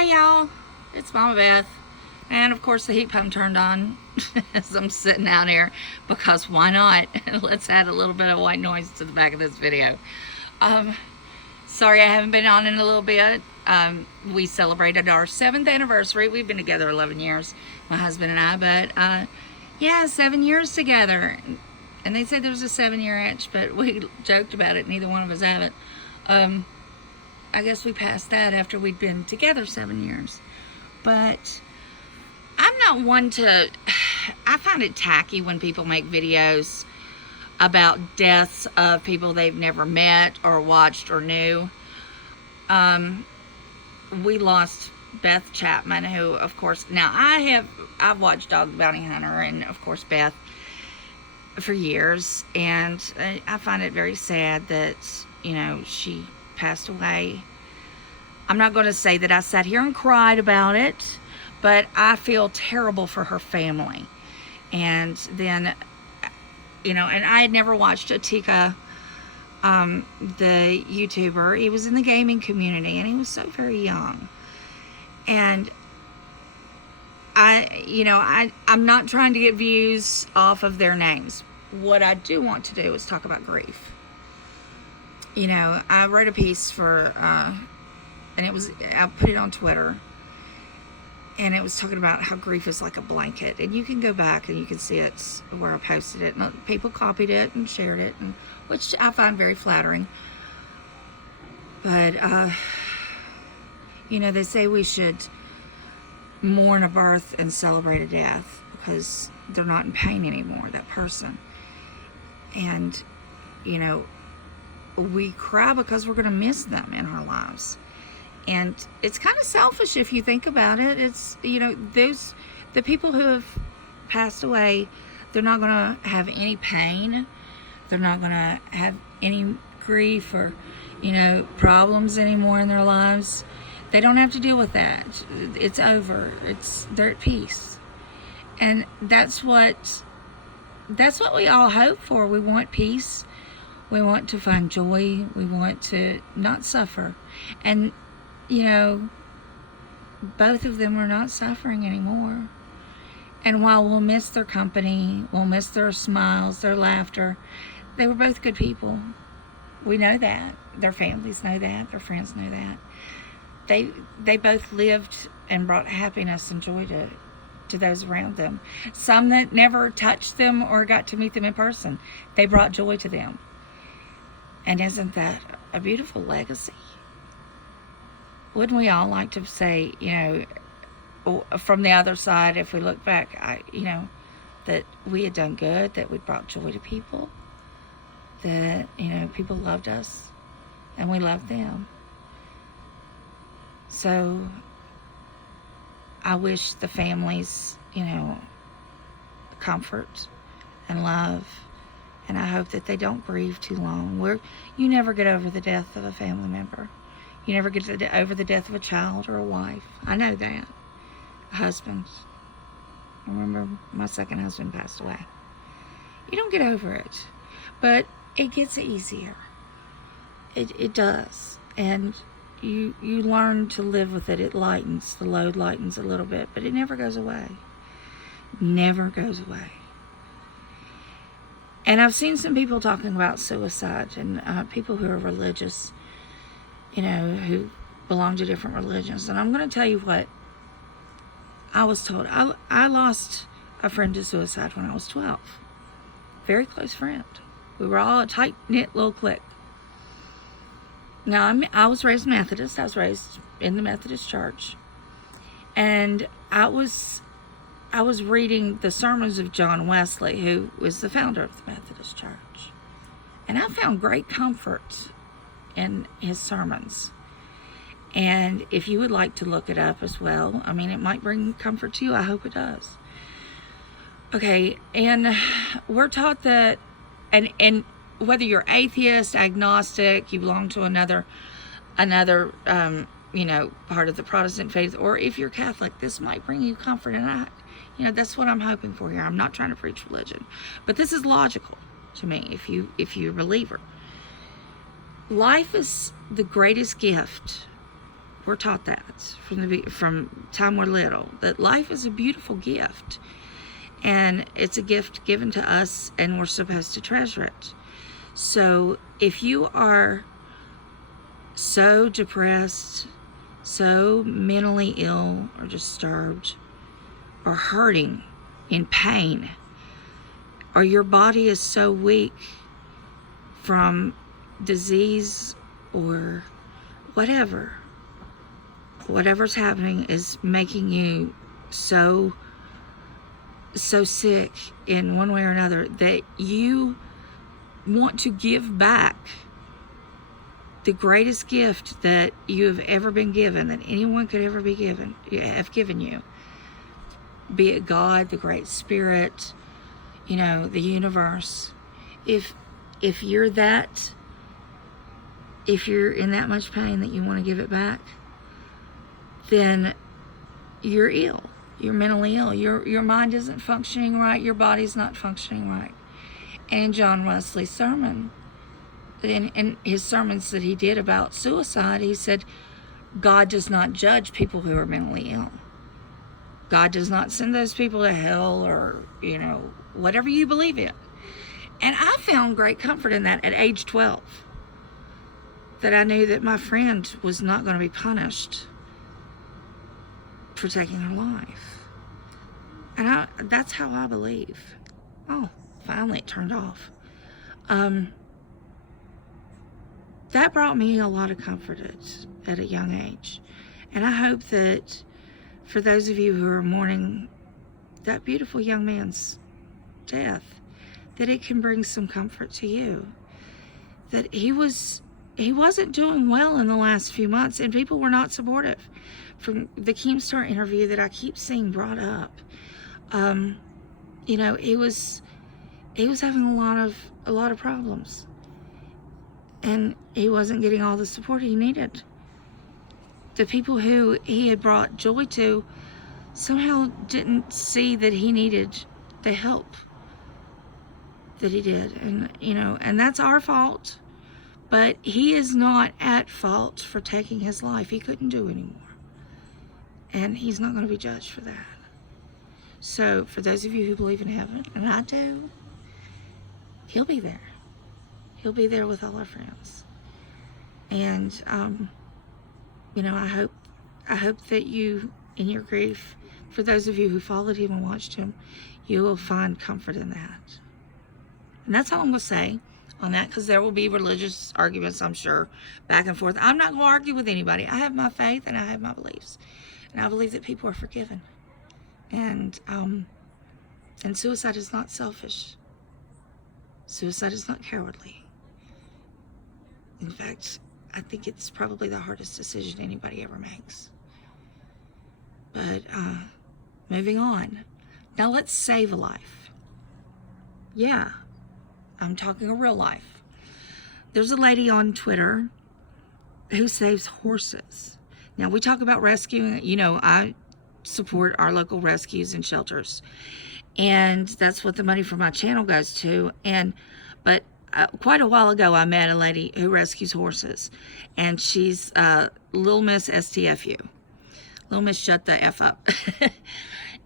Hey y'all, it's Mama Beth, and of course the heat pump turned on as I'm sitting out here, because why not? Let's add a little bit of white noise to the back of this video. Sorry I haven't been on in a little bit. We celebrated our 7th anniversary. We've been together 11 years, my husband and I, but yeah, 7 years together. And they said there was a 7-year itch, but we joked about it, neither one of us have it. I guess we passed that after we'd been together 7 years. But I'm not one to, I find it tacky when people make videos about deaths of people they've never met or watched or knew. We lost Beth Chapman, who, of course, now I've watched Dog the Bounty Hunter and, of course, Beth for years, and I find it very sad that, you know, she passed away. I'm not going to say that I sat here and cried about it, but I feel terrible for her family. And then, you know, and I had never watched Etika, the YouTuber. He was in the gaming community, and he was so very young. And I'm not trying to get views off of their names. What I do want to do is talk about grief. You know, I wrote a piece for, and I put it on Twitter, and it was talking about how grief is like a blanket. And you can go back and you can see it where I posted it. And people copied it and shared it, which I find very flattering. But, you know, they say we should mourn a birth and celebrate a death because they're not in pain anymore, that person. And, you know, we cry because we're going to miss them in our lives. And it's kind of selfish if you think about it. It's, you know, the people who have passed away, they're not going to have any pain. They're not going to have any grief or, you know, problems anymore in their lives. They don't have to deal with that. It's over. They're at peace. And that's what we all hope for. We want peace. We want to find joy. We want to not suffer. And, you know, both of them are not suffering anymore. And while we'll miss their company, we'll miss their smiles, their laughter, they were both good people. We know that. Their families know that. Their friends know that. They both lived and brought happiness and joy to those around them. Some that never touched them or got to meet them in person, they brought joy to them. And isn't that a beautiful legacy? Wouldn't we all like to say, you know, from the other side, if we look back, you know, that we had done good, that we brought joy to people, that, you know, people loved us and we loved them. So I wish the families, you know, comfort and love. And I hope that they don't grieve too long. You never get over the death of a family member. You never get over the death of a child or a wife. I know that. A husband. I remember my second husband passed away. You don't get over it. But it gets easier. It does. And you learn to live with it. It lightens. The load lightens a little bit. But it never goes away. Never goes away. And I've seen some people talking about suicide, and people who are religious, you know, who belong to different religions. And I'm going to tell you what I was told. I lost a friend to suicide when I was 12. Very close friend. We were all a tight-knit little clique. Now, I was raised Methodist. I was raised in the Methodist church. And I was reading the sermons of John Wesley, who was the founder of the Methodist Church. And I found great comfort in his sermons. And if you would like to look it up as well, I mean, it might bring comfort to you. I hope it does. Okay, and we're taught that, and whether you're atheist, agnostic, you belong to another you know, part of the Protestant faith, or if you're Catholic, this might bring you comfort. And you know, that's what I'm hoping for here. I'm not trying to preach religion, but this is logical to me if you're a believer. Life is the greatest gift We're taught that from time we're little, that life is a beautiful gift. And it's a gift given to us, and we're supposed to treasure it. So if you are so depressed, so mentally ill or disturbed or hurting, in pain, or your body is so weak from disease or whatever's happening is making you so sick in one way or another that you want to give back the greatest gift that you have ever been given, that anyone could ever have given you, be it God, the Great Spirit, the universe. If you're in that much pain that you want to give it back, then you're ill. You're mentally ill. Your mind isn't functioning right. Your body's not functioning right. And in John Wesley's sermon, in his sermons that he did about suicide, he said, God does not judge people who are mentally ill. God does not send those people to hell or, whatever you believe in. And I found great comfort in that at age 12. That I knew that my friend was not going to be punished for taking her life. And that's how I believe. Oh, finally it turned off. That brought me a lot of comfort at a young age. And I hope that for those of you who are mourning that beautiful young man's death, that it can bring some comfort to you. That he wasn't doing well in the last few months, and people were not supportive. From the Keemstar interview that I keep seeing brought up, he was having a lot of problems, and he wasn't getting all the support he needed. The people who he had brought joy to somehow didn't see that he needed the help that he did, and that's our fault. But he is not at fault for taking his life. He couldn't do anymore. And he's not going to be judged for that. So, for those of you who believe in heaven, and I do, he'll be there. He'll be there with all our friends. And, I hope that you, in your grief, for those of you who followed him and watched him, you will find comfort in that. And that's all I'm going to say on that, because there will be religious arguments, I'm sure, back and forth. I'm not going to argue with anybody. I have my faith and I have my beliefs, and I believe that people are forgiven, and suicide is not selfish. Suicide is not cowardly. In fact, I think it's probably the hardest decision anybody ever makes. But moving on. Now let's save a life. Yeah. I'm talking a real life. There's a lady on Twitter who saves horses. Now, we talk about rescuing. I support our local rescues and shelters. And that's what the money for my channel goes to. But quite a while ago, I met a lady who rescues horses. And she's Little Miss STFU. Little Miss Shut the F Up.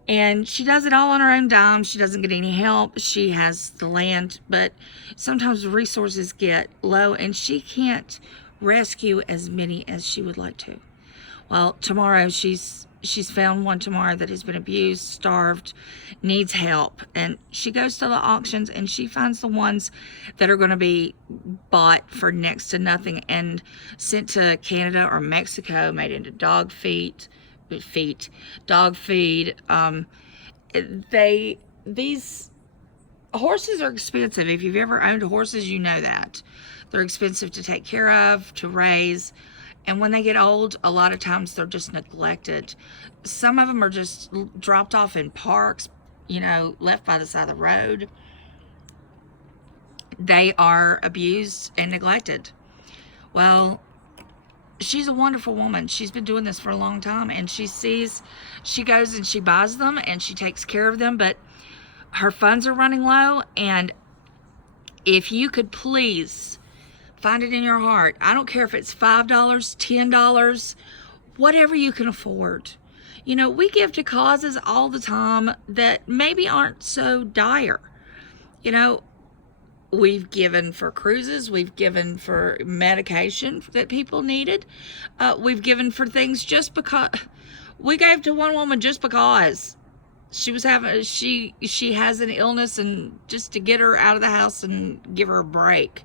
And she does it all on her own dime. She doesn't get any help. She has the land, but sometimes the resources get low, and she can't rescue as many as she would like to. Well, tomorrow she's found one tomorrow that has been abused, starved, needs help, and she goes to the auctions and she finds the ones that are going to be bought for next to nothing and sent to Canada or Mexico, made into dog feed. These horses are expensive. If you've ever owned horses, you know that they're expensive to take care of, to raise, and when they get old, a lot of times they're just neglected. Some of them are just dropped off in parks, left by the side of the road. They are abused and neglected. Well, she's a wonderful woman. She's been doing this for a long time, and she goes and she buys them and she takes care of them, but her funds are running low. And if you could please find it in your heart, I don't care if it's $5, $10, whatever you can afford. You know, we give to causes all the time that maybe aren't so dire. You know, we've given for cruises. We've given for medication that people needed. We've given for things just because. We gave to one woman just because she was having, she has an illness, and just to get her out of the house and give her a break.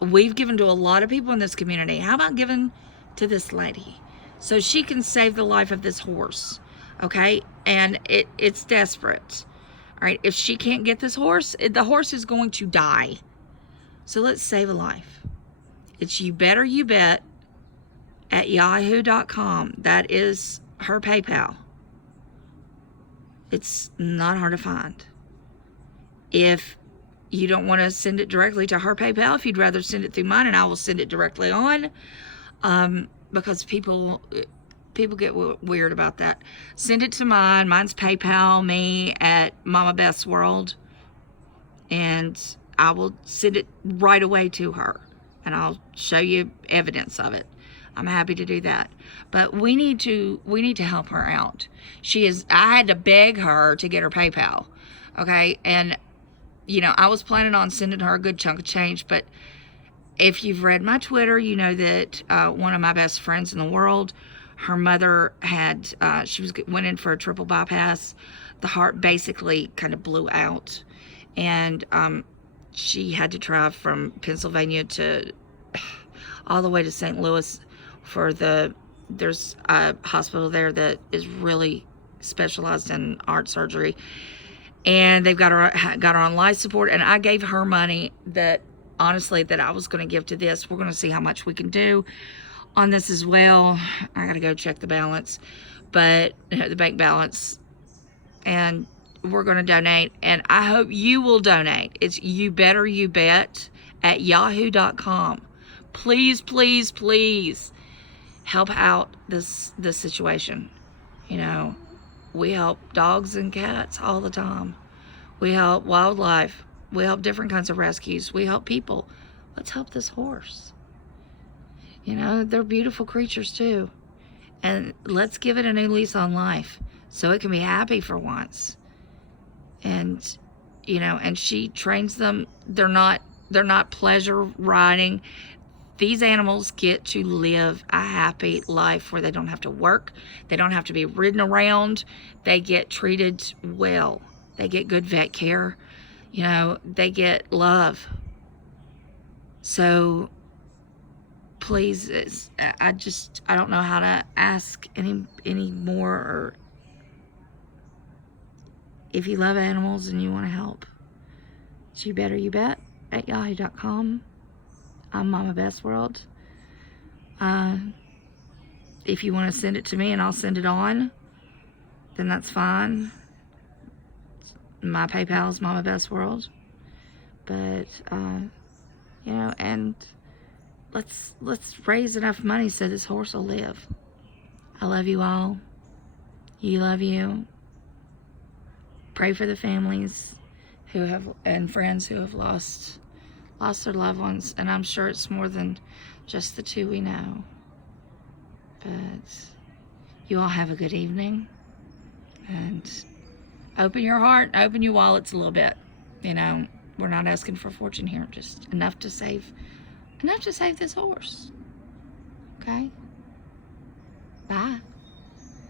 We've given to a lot of people in this community. How about giving to this lady so she can save the life of this horse? Okay, and it's desperate. All right, if she can't get this horse, the horse is going to die. So let's save a life. It's You Better You Bet at yahoo.com. That is her PayPal. It's not hard to find. If you don't want to send it directly to her PayPal, if you'd rather send it through mine, and I will send it directly on, because people get weird about that. Send it to mine. Mine's PayPal me at Mama Beth's World, and I will send it right away to her, and I'll show you evidence of it. I'm happy to do that. But we need to help her out. I had to beg her to get her PayPal. Okay? And you know, I was planning on sending her a good chunk of change, but if you've read my Twitter, you know that one of my best friends in the world, her mother had, went in for a triple bypass. The heart basically kind of blew out, and she had to drive from Pennsylvania to all the way to St. Louis for there's a hospital there that is really specialized in heart surgery, and they've got her on life support. And I gave her money that honestly that I was going to give to this. We're going to see how much we can do on this as well. I got to go check the balance, but the bank balance, and we're going to donate, and I hope you will donate. It's You Better You Bet at yahoo.com. Please, please, please help out this situation. You know, we help dogs and cats all the time. We help wildlife. We help different kinds of rescues. We help people. Let's help this horse. You know, they're beautiful creatures too. And let's give it a new lease on life so it can be happy for once. And, you know, and she trains them. They're not pleasure riding. These animals get to live a happy life where they don't have to work. They don't have to be ridden around. They get treated well. They get good vet care. You know, they get love. So please, I don't know how to ask any more. Or if you love animals and you want to help, it's You Better You Bet at yahoo.com. I'm Mama Beth's World. If you want to send it to me and I'll send it on, then that's fine. My PayPal is Mama Beth's World. But you know, and let's raise enough money so this horse will live. I love you all. You love you. Pray for the families and friends who have lost their loved ones, and I'm sure it's more than just the two we know. But you all have a good evening, and open your heart, open your wallets a little bit. You know, we're not asking for a fortune here, just enough to save this horse. Okay?